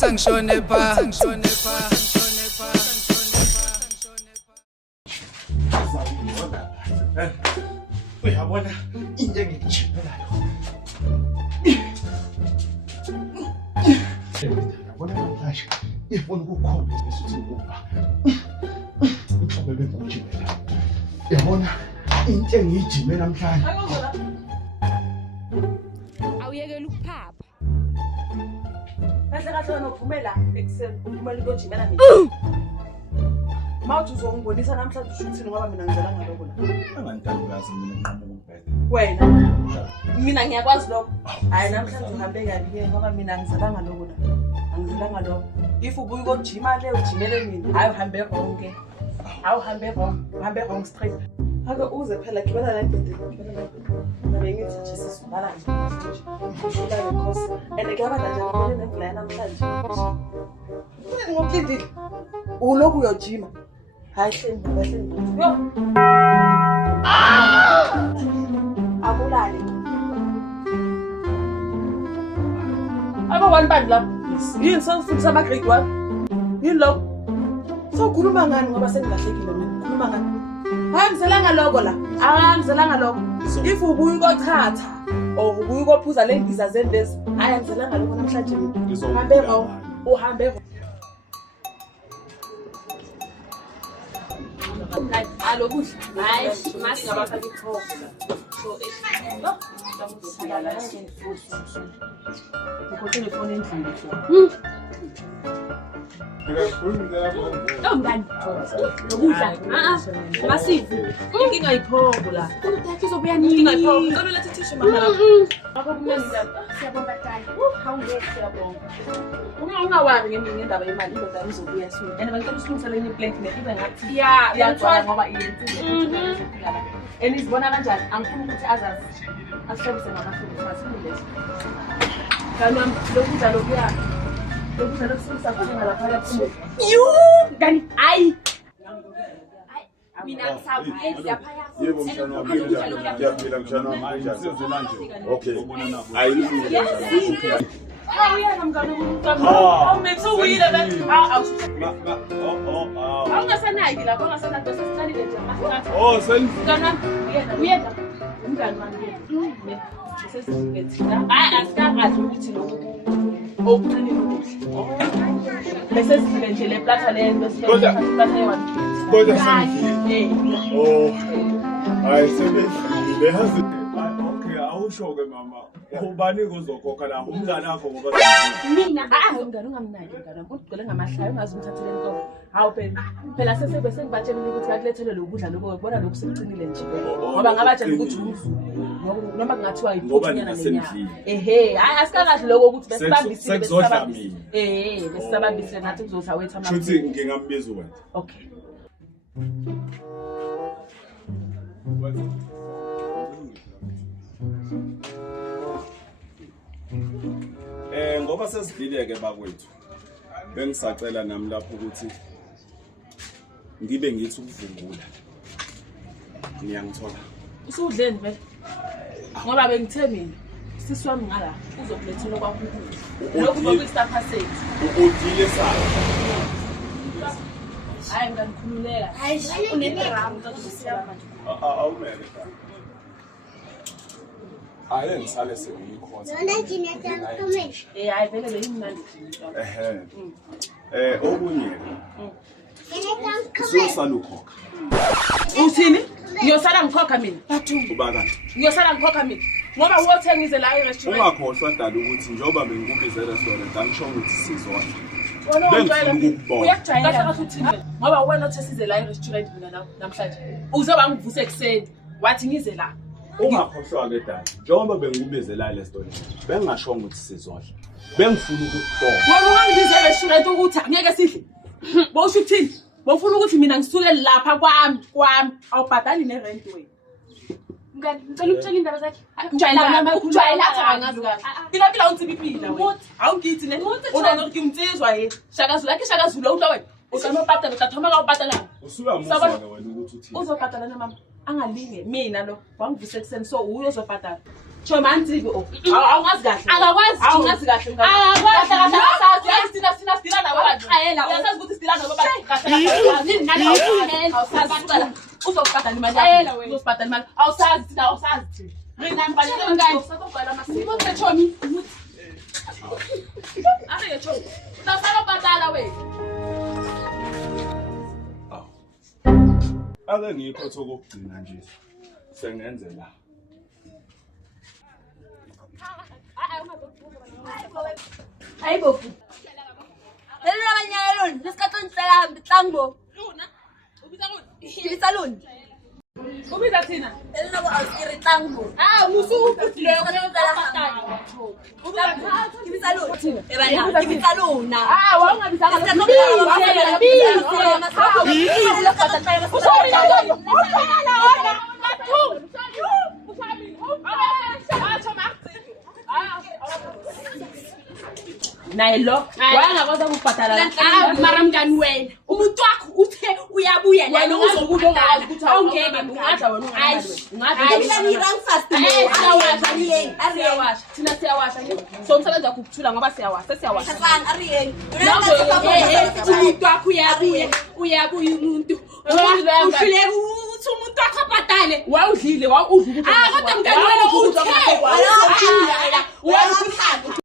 Uthi angishone pha, angishone pha. Uyabona into engikuchimelayo. Yabona namhlanje ngifuna ukukhomba ukuthi ngubha. Uthobele ngijimela. Yabona into engijime namhlanje. Awuyekela ukuphapha. Kahle kahle wena uphumela ekseni uphumela ukujimela mina. Mawuthi uzongibonisa namhlanje ushuthini ngoba mina ngizelanga lokho la. Angantandulazi mina nqamuka umbhede. Wena mina ngiyakwazi lokho. Hayi namhlanje uhambe kabi ngoba mina ngizelanga lokho la. Angizelanga lokho. If ubuye ukujima le ujimele mina, hayi uhambe wonke. Awuhambe wrong, uhambe wrong straight. Ake uze phela gibela la ibhede gibela la. Nabe ngithi nje sisibala nje. Ushula le course. And ke abantu nje ngibone nemvula namhlanje. Wena ngokulindile. Uloku uyojima. Hayi hleni. Yo. Akulale. Aba one band lapha. Yini sengifundisa ama grade 1? Yini lo? Sokhuluma ngani ngoba sengilahlekile mina. Khuluma ngani? Angizelanga lokho la. Angizelanga lokho. If ubuye ukochatha or ubuye ukophuza lendiza zendezi, hayi angizelanga lokho namhlanje mina. Uhambe wrong. Uhambe wrong. Alokudla. Hayi, masi ngabafaka iphoko. So no. Ngikhohle ifoni endlini so. Ngani? Lokudla. Masivu. Inkinga iphoko la. Umuntu uzobuya nini? Inkinga iphoko. Ngicela lethe tissue mama. Akho kumnandi. Siyabonga tayi. Hawungeke siyabonga. Ungawazi ngeminye indaba yemali indoda izobuya soon. And bangicela usilungisele enye plate ibe ngathi iyagcwala ngoba iyenzile. Enizibona kanjani? Angifuni ukuthi azazi. Asihlobise ngamahloni masilungise. Kanti lokudla lokuya. Lokudla lokusisa khona lapha lapha. Ngani? Hayi. Mina ngisabuye siyaphaya. Yebo mshana wami ngiyaphila mshana wami ngiyaphila nje. Okay. Ayini. Uyena mngani wami. Awumethu uyile bathi awungasanaki lapho ungasanaki sesicalile nje amasithathu. Oh, sen. Ngana uyena umngani wami yena. Sesizithina. Hayi asikazi ukuthi lokho okuthini lokudla. Bese sidle nje le plata le bese plata ye-1. Kodwa sengifile. Oh. Hayi sebefile hazi. Okay, awusho ke mama. Ubani kuzokhokha la umngane wakho ngoba Mina umngane ungamnaki mngane wami ugcwele ngamahlaya ungazi umthathele into. Hawu phela sesebese ngibatshela ukuthi bakulethele lokudla lokho ubona lokhu sekucinile nje. Ngoba ngabatshela ukuthi noma kungathiwa iphuthunyana lenyama. Hayi asikakahle lokho ukuthi besibambisile besibambisile. Besibambisile nathi kuzothi awethu ama. Shuthi ngingambiza wena. Okay. Ngoba sesidlile-ke bakwethu bengisacela nami lapho ukuthi ngibe ngithi ukuvungula ngiyangithola Usudleni vele ngoba bengithe mina sisi wami ngala uzokulethela kwakho ukudla lokhu bokuyistapha sethu udile sayo hayi nganikhululeka hayi unegram uzosiyaba manje. Awumele Aye ngisale sengikhoza. Hayi vele beyimnandi. Okunye. Usosala ukhokha. Uthini? Ngiyosala ngikhokha mina. Ubaka. Ngiyosala ngikhokha mina. Ngoba wothengize la e-restaurant. Ungakhohlwa dala ukuthi njoba bengikubize restaurant angisho ukuthi sizona. Uyakujayela futhi ngoba wena othe size la e-restaurant mina namhlanje. Uzoba ngivuse ekseni. Wathi ngize la. Ungakhohlwa ke dala. Njoba bengikubize la e-restaurant. Bengashonga ukuthi sizodla. Bengifuna ukubona. Wena ungangibize e-restaurant ukuthi angeke sidle. Bosho ukuthini? Bofuna ukuthi mina ngisuke lapha kwami awubhadali ne-rent wena. Ngani ngicela ukutshela indaba zakhe. Ukujwayela angazi kahle. Phila unsibipila wena. Awungithi ne. Una ngimtsizwa yena. Shakazula ulo wena. Usanobhadala usathoma ka ubhadala. Usuyamuzwa wena ukuthi uthini? Uzobhadala na mama. Angalinge mina lo wangivisa ekseni so uyozobhadala. Cho manzibi awungazi kahle. Akakwazi. Awungazi kahle. Akakwazi. sina sidila nabo abantu. Uyasazi ukuthi sidila nabo abantu. Uzobhadala imali yakho. Uzobhadala imali. Awusazi thina awusazi thina. Mina ngibhalele ngani? Usazobhala amaseko. Ukuthi Chomi. Ake Chomi. Usasala bhadala wena. Ake ngikho kokugcina nje. Sengenzela. Ayibo. Lelo abanyalo lona, lesikhathi ngicela mtlango. Luna. Ubisa kuthi. Ngibisa lona. Ubisa thina. Lelo nabo awusikiri tlango. Musuku Lelo ngicela bhadala. Ngibisa lona. Ebana, ngibisa lona. Wawungabisanga Nailo, wayangakwazi ukubhadala. Mara mngani wena, umuntu wakho uthe uyabuya Wena uzobuya ongazi ukuthi awungeke ungadla wena ungadla. Siyawasha, thina siyawasha nje. So umsebenzi wakho ukuthula ngoba siyawasha, siyawasha. umuntu wakho uyabuya umuntu. Uhlule uthi umuntu wakho abhadale. Wawudlile, wawudlile. Kodwa mngani wena uthe